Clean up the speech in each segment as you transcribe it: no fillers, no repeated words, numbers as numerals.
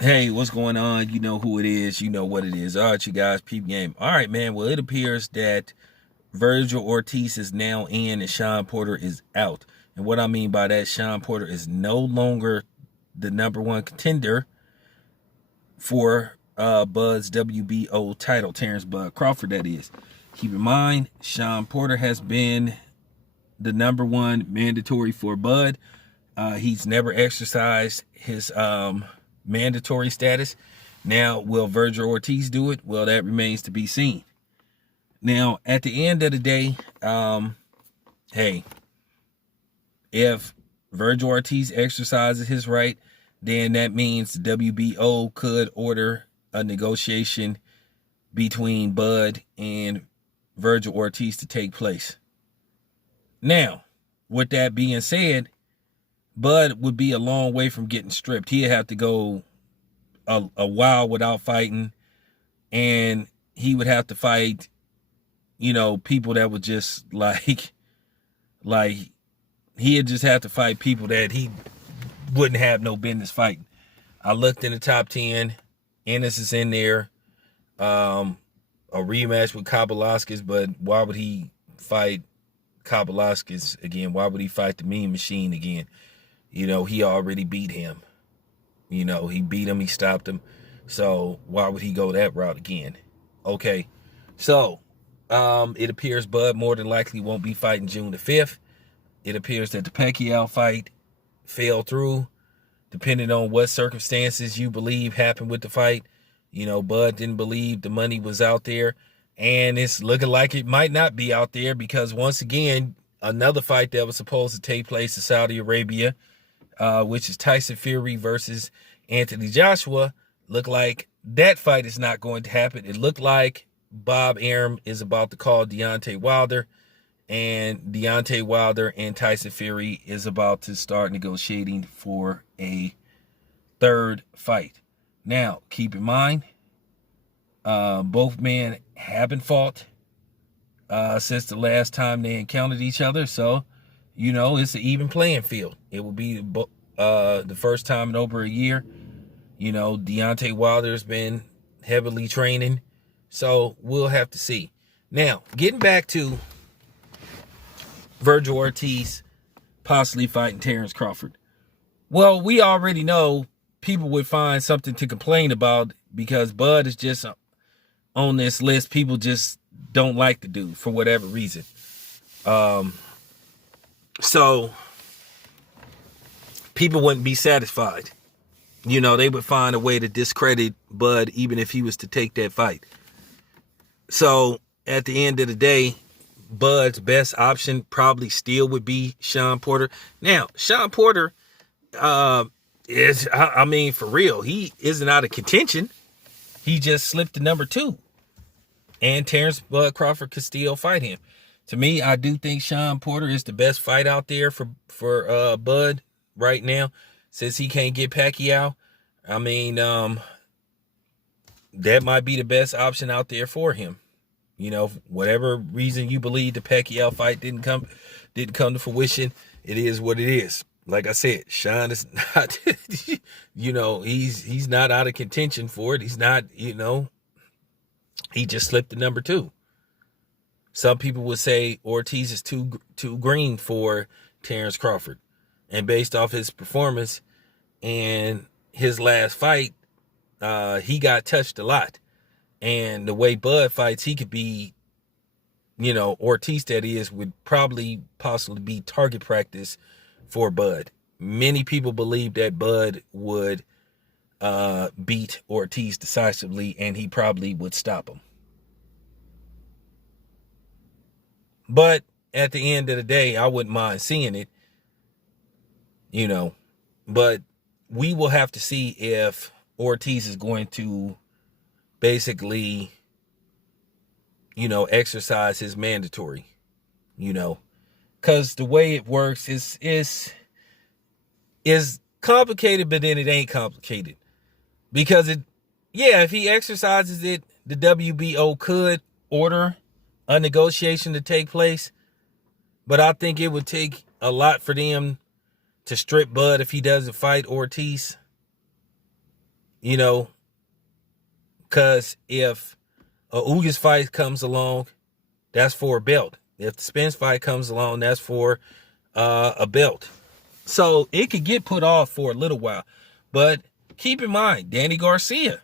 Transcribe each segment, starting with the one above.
Hey, what's going on? You know who it is. You know what it is. All right, you guys, peep game. All right, man. Well, it appears that Vergil Ortiz is now in and Shawn Porter is out. And what I mean by that, Shawn Porter is no longer the number one contender for Bud's WBO title. Terence Bud Crawford, that is. Keep in mind, Shawn Porter has been the number one mandatory for Bud. He's never exercised his mandatory status. Now, will Vergil Ortiz do it? Well, that remains to be seen. Now, at the end of the day, hey, if Vergil Ortiz exercises his right, then that means the WBO could order a negotiation between Bud and Vergil Ortiz to take place. Now, with that being said, Bud would be a long way from getting stripped. He'd have to go a while without fighting, and he would have to fight, people that would just like he'd just have to fight people that he wouldn't have no business fighting. I looked in the top 10. Ennis is in there. A rematch with Kabalaskas, but why would he fight Kabalaskas again? Why would he fight the Mean Machine again? He already beat him. He beat him, he stopped him. So why would he go that route again? Okay. So it appears Bud more than likely won't be fighting June the 5th. It appears that the Pacquiao fight fell through, depending on what circumstances you believe happened with the fight. Bud didn't believe the money was out there, and it's looking like it might not be out there because, once again, another fight that was supposed to take place in Saudi Arabia, which is Tyson Fury versus Anthony Joshua, looked like that fight is not going to happen. It looked like Bob Arum is about to call Deontay Wilder, and Deontay Wilder and Tyson Fury is about to start negotiating for a third fight. Now, keep in mind, both men haven't fought since the last time they encountered each other, so it's an even playing field. It will be the first time in over a year. Deontay Wilder's been heavily training, so we'll have to see. Now, getting back to Vergil Ortiz possibly fighting Terence Crawford. Well, we already know people would find something to complain about because Bud is just on this list. People just don't like the dude for whatever reason. So people wouldn't be satisfied. They would find a way to discredit Bud even if he was to take that fight. So at the end of the day, Bud's best option probably still would be Shawn Porter. Now, Shawn Porter is, for real, he isn't out of contention. He just slipped to number 2. And Terence Bud Crawford could still fight him. To me, I do think Shawn Porter is the best fight out there for Bud right now, since he can't get Pacquiao. That might be the best option out there for him. Whatever reason you believe the Pacquiao fight didn't come to fruition, it is what it is. Like I said, Shawn is not, he's not out of contention for it. He's not, he just slipped to number 2. Some people would say Ortiz is too green for Terence Crawford. And based off his performance and his last fight, he got touched a lot. And the way Bud fights, he could be, Ortiz, that is, would probably possibly be target practice for Bud. Many people believe that Bud would beat Ortiz decisively, and he probably would stop him. But at the end of the day, I wouldn't mind seeing it, But we will have to see if Ortiz is going to basically, exercise his mandatory, because the way it works is complicated, but then it ain't complicated, because if he exercises it, the WBO could order a negotiation to take place, but I think it would take a lot for them to strip Bud if he doesn't fight Ortiz. you know, because if a Ugas fight comes along, that's for a belt. If the Spence fight comes along, that's for a belt. So it could get put off for a little while. But keep in mind, Danny Garcia,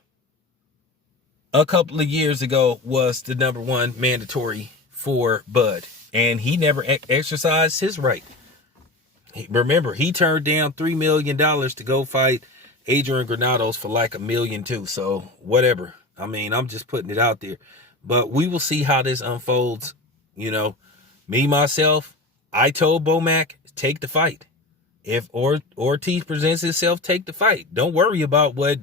a couple of years ago, was the #1 mandatory for Bud. And he never exercised his right. Remember, he turned down $3 million to go fight Adrian Granados for like $1 million too. So whatever. I mean, I'm just putting it out there. But we will see how this unfolds. You know, me, myself, I told Bomac, take the fight. If Ortiz presents himself, take the fight. Don't worry about what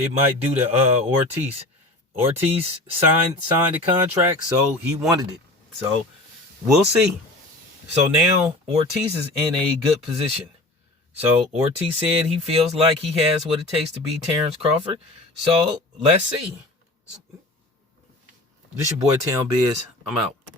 it might do to Ortiz. Ortiz signed the contract, so he wanted it. So we'll see. So now Ortiz is in a good position. So Ortiz said he feels like he has what it takes to beat Terence Crawford. So let's see. This your boy Town Biz. I'm out.